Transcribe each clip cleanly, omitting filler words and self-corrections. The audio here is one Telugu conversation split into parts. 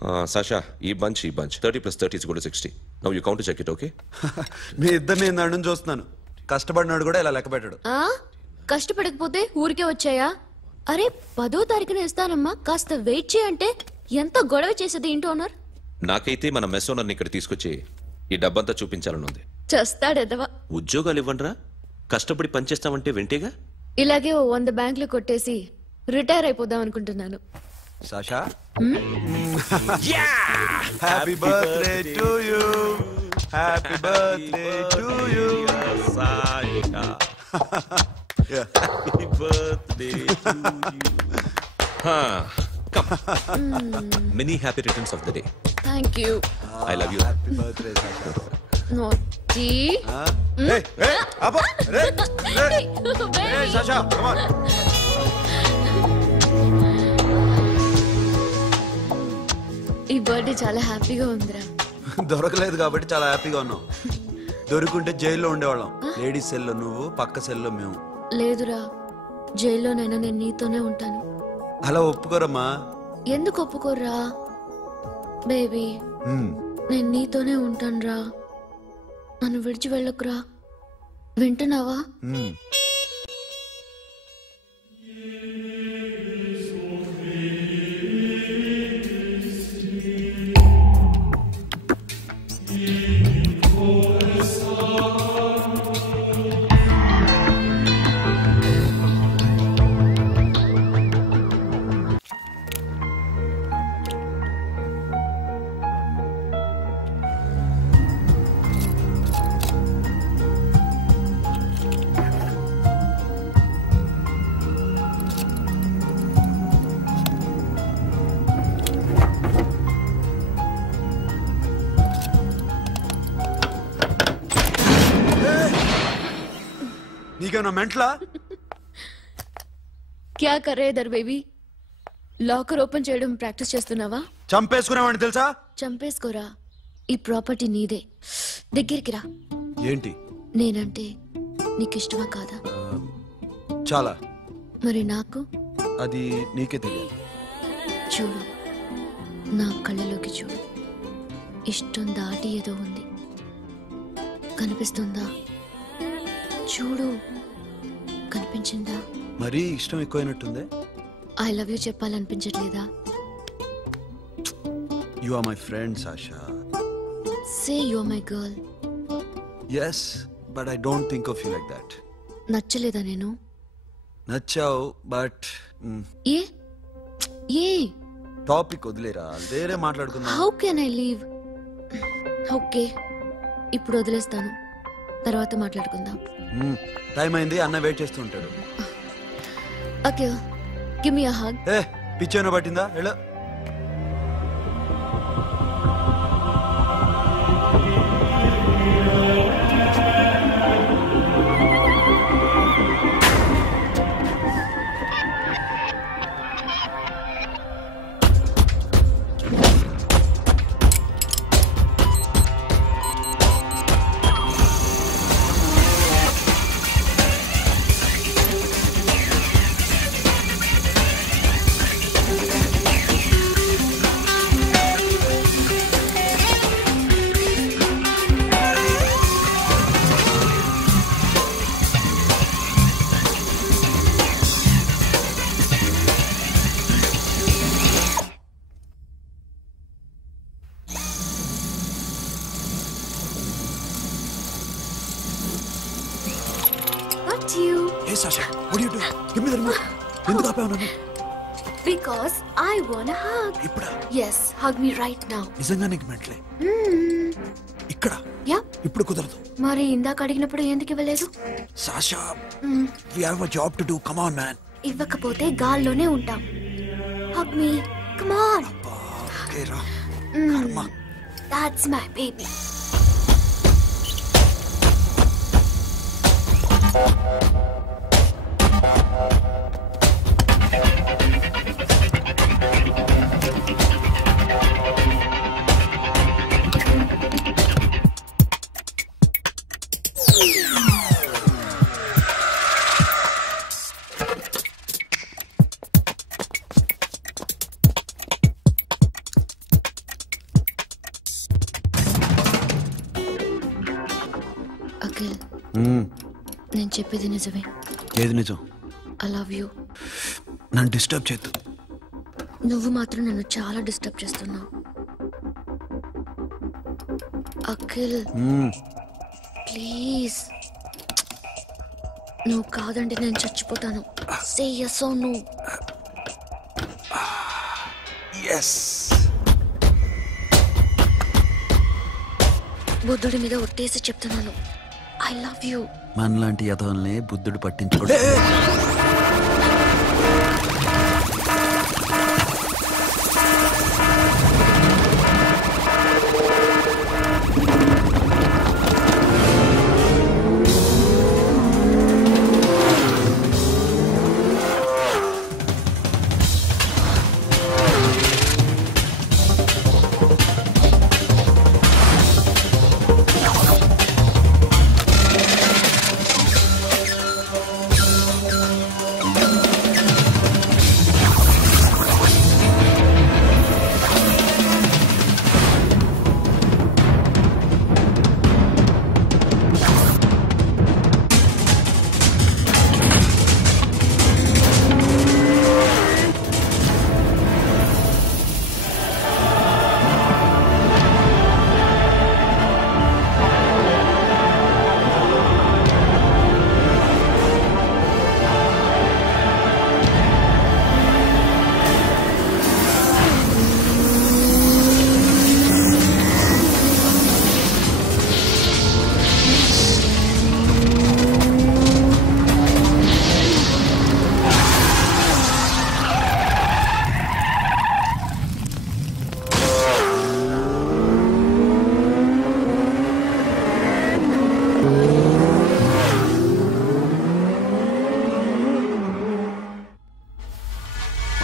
Sasha, ఈ bunch 30 plus 30 is equal to 60. Now you count to check it, okay? మీ ఇద్దరిని నేను చూస్తున్నాను. కష్టపడినాడు కూడా ఇలా లెక్క పెట్టాడు. కష్టపడకపోతే ఊరికే వచ్చాయా? అరే 10వ తారీఖున ఇస్తానమ్మా, కాస్త వెయిట్ చేయంటే ఎంత గొడవ చేసేది ఇంటి ఓనర్. నాకైతే మన మెస్ ఓనర్ని ఇక్కడ తీసుకొచ్చి ఈ డబ్బంతా చూపించాలని ఉంది. చేస్తాడెదవా. ఉద్యోగాలు ఇవ్వండిరా, కష్టపడి పనిచేస్తామంటే వింటేగా. ఇలాగే 100 బ్యాంకులు కొట్టేసి రిటైర్ అయిపోదాం అనుకుంటున్నాను. Sasha? Happy birthday to you. Happy birthday to you, Sasha. Happy birthday to you. Come. Many happy returns of the day. Thank you. I love you. Happy birthday, Sasha. Naughty. Hey, Abba. Hey, Sasha, come on. ఈ బర్త్డే చాలా హ్యాపీగా ఉందిరా. దొరకలేదు కాబట్టి చాలా హ్యాపీగా ఉన్నాం. దొరుకుంటే జైల్లో ఉండేవాళ్ళం. లేడీస్ సెల్లో నువ్వు, పక్క సెల్లో మేము. లేదురా, జైల్లోనైనా నేను నీతోనే ఉంటాను. అలా ఒప్పుకోరమ్మా. ఎందుకు ఒప్పుకోర్రా బేబీ? నేను నీతోనే ఉంటానురా, నన్ను విడిచి వెళ్ళకురా. వింటున్నావా? నీకేమన్నా మెంట్లా? క్యా కర్ రే ఇధర్ బేబీ? లాకర్ ఓపెన్ చేయడం ప్రాక్టీస్ చేస్తున్నావా? చంపేసుకునేవాడిని తెలుసా? చంపేసుకోరా, ఈ ప్రాపర్టీ నీదే. దగ్గరికి రా. ఏంటి? నేనంటే నీకు ఇష్టమా కాదా? చాలా. మరి నాకు? అది నీకే తెలియదు. చూడు, నా కళ్ళలోకి చూడు. ఇష్టం దాటి ఏదో ఉంది, కనిపిస్తుందా? చూడు, కనిపించిందా? మరీ ఇష్టం ఎక్కువైనట్టుందే. ఐ లవ్ యూ చెప్పాలనిపించట్లేదా? You are my friend Sasha. Say you are my girl. yes but I don't think of you like that. నచ్చలేదా నేను? నచ్చావు బట్ ఏ ఏ టాపిక్ వదిలేరా, వేరే మాట్లాడుకుందాం. How can I leave? Okay, ఇప్పుడు వదిలేస్తాను, తర్వాత మాట్లాడుకుందాం. టైం అయింది, అన్న వెయిట్ చేస్తూ ఉంటాడు. Okay, give me a hug. పిచ్చేనో పట్టిందా? Hello. Hey Sasha, what are you doing? Give me the remote. ఎందుకు ఆపావు నన్ను? Because I want a hug. ఇప్పుడా? Yes, hug me right now. నిజంగా నీకు మెంట్లే? ఇక్కడ? యా. ఇప్పుడు కుదరదు. మరి ఇందాక అడిగినప్పుడు ఎందుకు ఇవ్వలేదు? Sasha, we have a job to do. Come on man. ఇవ్వకపోతే గాల్లోనే ఉంటాం. Hug me. Come on. Okay రా. కర్మ. That's my baby. నేను చెప్పేది నిజమే. ఏది నిజం? I love you. నన్ను డిస్టర్బ్ చేయొద్దు. నువ్వు మాత్రం నన్ను చాలా డిస్టర్బ్ చేస్తున్నావు. అఖిల్ ప్లీజ్, నువ్వు కాదంటే నేను చచ్చిపోతాను. సే yes or no. yes. బుద్ధుడి మీద ఒట్టేసి చెప్తున్నాను, ఐ లవ్ యూ. మనలాంటి యథోల్ని బుద్ధుడు పట్టించుకోడు.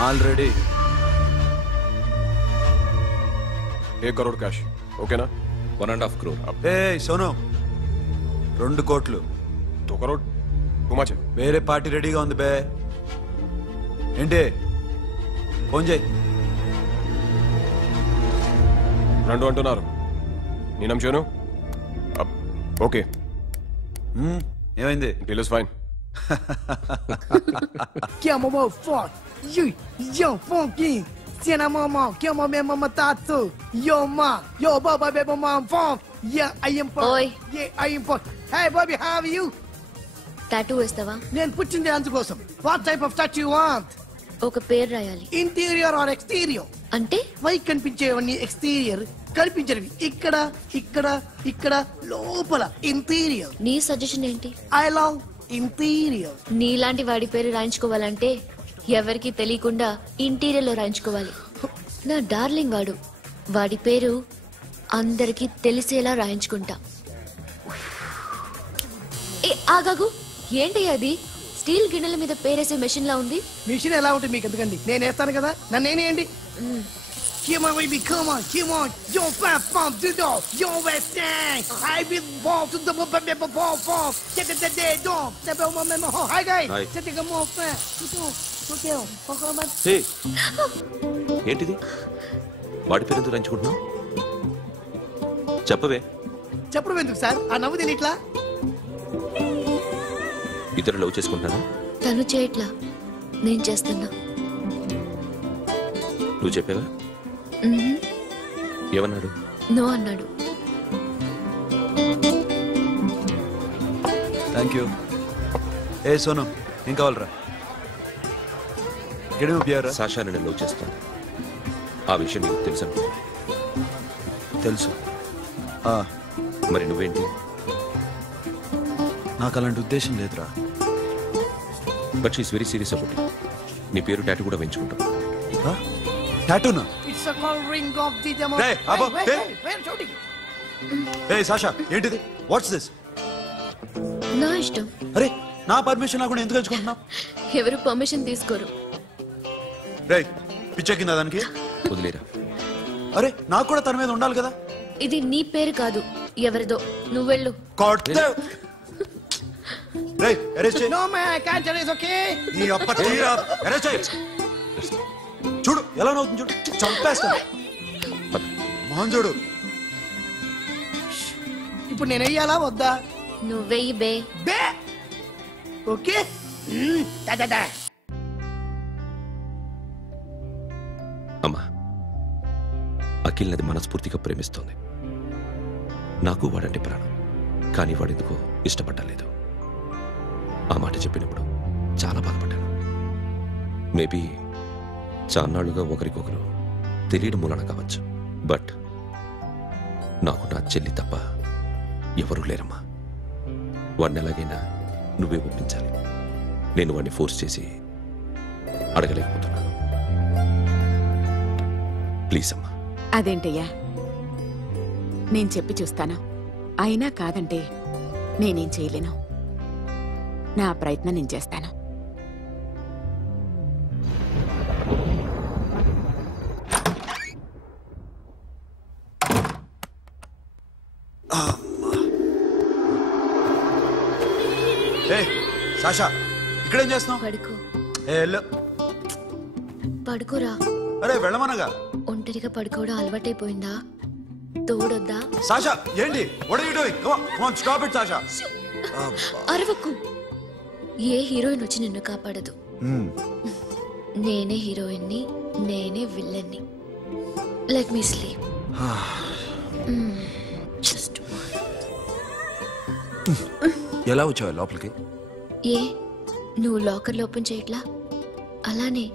Already 1 crore cash. ఓకేనా? 1.5 crore. ఏ సోను, 2 కోట్లు. 2 crore టూ మచ్. వేరే పార్టీ రెడీగా ఉంది బే. ఏంటి? ఫోన్ చేయి. 2 అంటున్నారు. నేను నమ్మాను. ఓకే, ఏమైంది? Deal is fine. Que é uma foto, yo funky, se na mama, que é uma mesma tato, yo ma, yo baba baby mom funk, yeah I am funk, Oi. yeah I am funk. Hey Bobby, how are you? Tattoo వేస్తావా? నేను పుట్టింది అందుకోసం. What type of tattoo you want? ఒక పేరు రాయాలి. Interior or exterior? అంటే పై కనిపించేవన్నీ ఎక్స్టీరియర్, కనిపించేవి ఇక్కడ ఇక్కడ ఇక్కడ లోపల ఇంటీరియర్. నీ సజెషన్ ఏంటి? I love interior. నీలాంటి వాడి పేరు రాయించుకోవాలంటే ఎవరికి తెలియకుండా ఇంటీరియర్ లో రాయించుకోవాలి. నా డార్లింగ్ వాడు, వాడి పేరు అందరికి తెలిసేలా రాయించుకుంటా. ఏ ఆగాగు, ఏంటి అది? స్టీల్ గిన్నెల మీద పేరేసే మెషిన్ లా ఉంది. మిషన్ ఎలా ఉంటుంది మీకు ఎందుకండి? నేను వేస్తాను కదా, నన్ను నేనేయండి. Come on, baby, come on, come on. Yo, fat fun, do do. Yo, West End. I will walk to the ball. Get the dead dog. Never remember. Hi, guys. Hi. Set the more fat. Okay, హే, ఏంటిది? వాడి పేరు ఎందుకు రంచుకుంటున్నావు? చెప్పవే. చెప్పడం ఎందుకు సార్? ఆ నవ్వు తెలియట్లా? ఇద్దరు లవ్ చేసుకుంటానా? తను చేయట్లా, నేను చేస్తున్నా. నువ్వు చెప్పావా? ఏమన్నాడు? నో అన్నాడు. Thank you. ఏ సోను, ఏం కావాలరా? గడిమి బియారా? సాషా నేను లవ్ చేస్తాను. ఆ విషయం నీకు తెలుసు. తెలుసు. మరి నువ్వేంటి? నాకు అలాంటి ఉద్దేశం లేదురా. But she's very serious about. నీ పేరు టాటూ కూడా వేయించుకుంటాం. టాటూనా? It's a call ring of the demo. Hey, Abba, hey. Wait, shooting. A Sasha, ఏంటిది? What's this? నా ఇష్టం. అరే, నా పర్మిషన్ లేకుండా ఎందుకు ఎంచుకుంటున్నావు? ఎవరు పర్మిషన్ తీసుకోరు. రే, పిచ్చెక్కిందా దానికి? వదిలేరా. అరే, నాకు కూడా తన మీద ఉండాలి కదా. ఇది నీ పేరు కాదు, ఎవరిదో. నువ్వెళ్ళు. No man, I can't tell you, it's okay? చూడు ఎలా నవ్వుతుంది, చూడు, చంపేస్తాను. మోహన్ చూడు. ఇప్పుడు నేను వెయ్యాలా వద్దా? నువ్వెయ్యి బే. బే ఓకే. దా అమ్మా, అఖిల్ నది మనస్ఫూర్తిగా ప్రేమిస్తోంది. నాకు వాడంటే ప్రాణం, కానీ వాడెందుకో ఇష్టపడలేదు. ఆ మాట చెప్పినప్పుడు చాలా బాధపడ్డాను. మేబీ చాన్నాళ్లుగా ఒకరికొకరు తెలియడం మూలన కావచ్చు. బట్ నాకు నా చెల్లి తప్ప ఎవరూ లేరమ్మా. వాడిని ఎలాగైనా నువ్వే ఒప్పించాలి. నేను వాడిని ఫోర్స్ చేసి అడగలేకపోతున్నాను. ప్లీజ్ అమ్మా. అదేంటయ్యా, నేను చెప్పి చూస్తాను. అయినా కాదంటే నేనేం చేయలేను. నా ప్రయత్నం నేను చేస్తాను. సాషా, ఇక్కడేం చేస్తున్నావు? పడుకో. పడుకోరా. అరే వెళ్ళమనగా. ఒంటరిగా పడుకోవడం అలవాటైపోయిందా? తోడొద్దా? సాషా ఏంటి? What are you doing? Come on, come on, stop it, Sasha. అరవకు. ఏ హీరోయిన్ వచ్చి నిన్ను కాపాడదు. నేనే హీరోయిన్ని, నేనే విల్లన్ని. Let me sleep. జస్ట్ ఎలా వచ్చావు లోపలికి? ఏ నువ్వు లాకర్లో ఓపెన్ చేయట్లా? అలానే.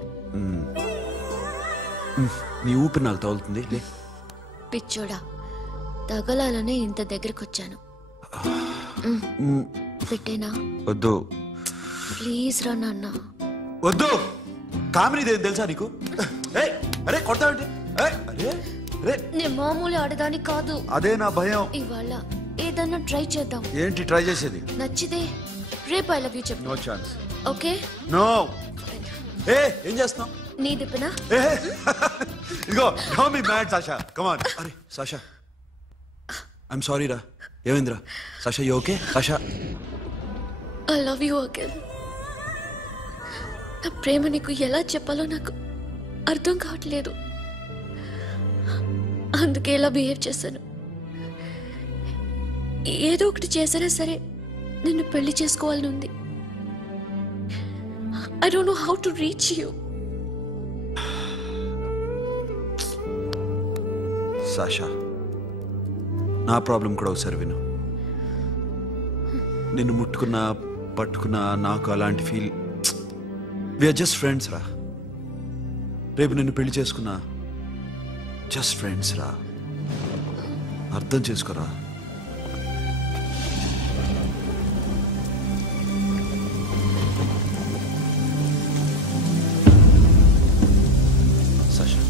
నీ ఊపిరి నాకు తగులుతుంది. పిచ్చోడా, తగలాలనే ఇంత దగ్గరకు వచ్చాను. పెట్టేనా? వద్దు ప్లీజ్ రా నాన్న. వద్దు. కామెడీ తెలుసా నీకు? అరే కొడతావంటే? నేను మామూలు ఆడదాని కాదు. అదే నా భయం. ఇవాళ ఏదన్నా ట్రై చేద్దాం. ఏంటి ట్రై చేసేది? నచ్చితే రేపు ఐ లవ్ యూ చెప్పు. No chance. ఓకే? నో. ఏం చేస్తున్నావు? నీ దిప్పనా? ఇదిగో don't be mad Sasha. Come on. అరే సాషా, ఐఎమ్ సారీ రా. ఏమైందిరా? Sasha you okay? Sasha I love you again. నా ప్రేమ నీకు ఎలా చెప్పాలో నాకు అర్థం కావట్లేదు. అందుకే ఇలా బిహేవ్ చేశాను. ఏదో ఒకటి చేసినా సరే నిన్ను పెళ్లి చేసుకోవాలని ఉంది. I don't know how to reach you. Sasha, నా ప్రాబ్లం కూడా ఒకసారి విను. నిన్ను ముట్టుకున్నా పట్టుకున్నా నాకు అలాంటి ఫీల్. వీఆర్ జస్ట్ ఫ్రెండ్స్ రా. రేపు నిన్ను పెళ్లి చేసుకున్నా జస్ట్ ఫ్రెండ్స్ రా. అర్థం చేసుకోరా. సాషా,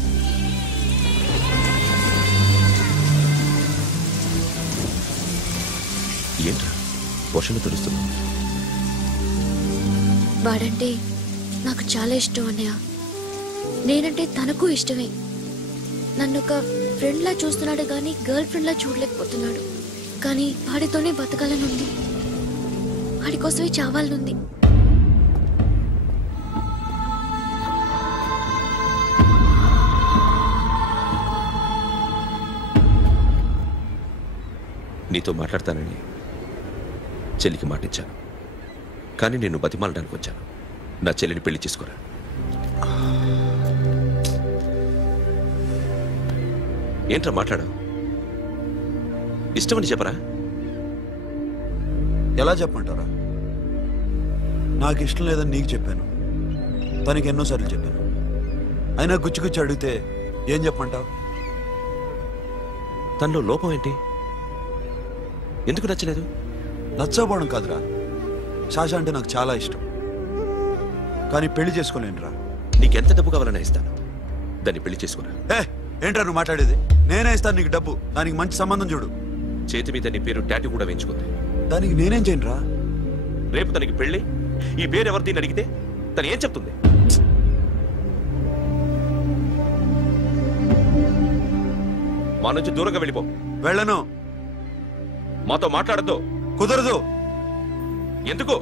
ఏంట్రా వర్షంలో తెలుస్తున్నావు? వాడంటే నాకు చాలా ఇష్టం అన్నయ్య. నేనంటే తనకు ఇష్టమే. నన్ను ఒక ఫ్రెండ్లా చూస్తున్నాడు కానీ గర్ల్ ఫ్రెండ్లా చూడలేకపోతున్నాడు. కానీ వాడితోనే బతకాలని ఉంది. వాడి కోసమే చావాలనుంది. నీతో మాట్లాడతానని చెల్లికి మాటిచ్చాను, కానీ నేను బతిమాలడానికి వచ్చాను. నా చెల్లిని పెళ్లి చేసుకోరా. ఏంట్రా మాట్లాడావు? ఇష్టమని చెప్పరా? ఎలా చెప్పమంటారా? నాకు ఇష్టం లేదని నీకు చెప్పాను, తనకి ఎన్నోసార్లు చెప్పాను. అయినా గుచ్చి అడిగితే ఏం చెప్పమంటావు? తనలో లోపం ఏంటి? ఎందుకు నచ్చలేదు? నచ్చకపోవడం కాదురా, సాషా అంటే నాకు చాలా ఇష్టం, కానీ పెళ్లి చేసుకోలేనురా. నీకెంత డబ్బు కావాలన్నా ఇస్తాను, దాన్ని పెళ్లి చేసుకురా. ఏంట్రా నువ్వు మాట్లాడేది? నేనే ఇస్తాను నీకు డబ్బు, దానికి మంచి సంబంధం చూడు. చేతి మీద నీ పేరు టాటూ కూడా వేయించుకుంది. దానికి నేనేం చేయనురా? రేపు తనకి పెళ్లి, ఈ పేరు ఎవరిని అడిగితే తను ఏం చెప్తుంది? మా నుంచి దూరంగా వెళ్ళిపో. వెళ్ళను. మాతో మాట్లాడద్దు. కుదరదు. ఎందుకు?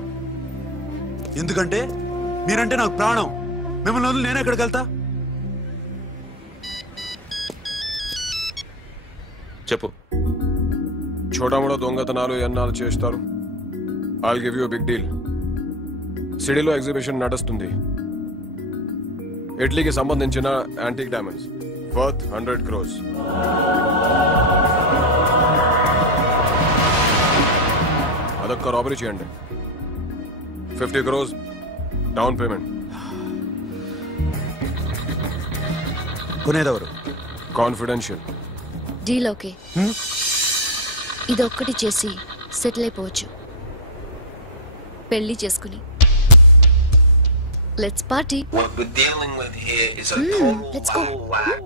ఎందుకంటే మీరంటే నాకు ప్రాణం. మిమ్మల్ని వదిలి నేను ఎక్కడికి వెళ్తా? చెప్పు. చోటామోడా దొంగతనాలు ఎన్నాళ్ళు చేస్తారు? I'll give you a big deal. సిటీలో ఎగ్జిబిషన్ నడుస్తుంది. ఇటలీకి సంబంధించిన యాంటిక్ డైమండ్స్ వర్త్ 100 crores. అదొక్క రాబరీ చేయండి. 50 crores డౌన్ పేమెంట్. కొనేదెవరు? కాన్ఫిడెన్షియల్. Deal okay. ఇదొక్కటి చేసి సెటిల్ అయిపోవచ్చు. పెళ్లి చేసుకుని let's party. What we're dealing with here is a total let's go. lack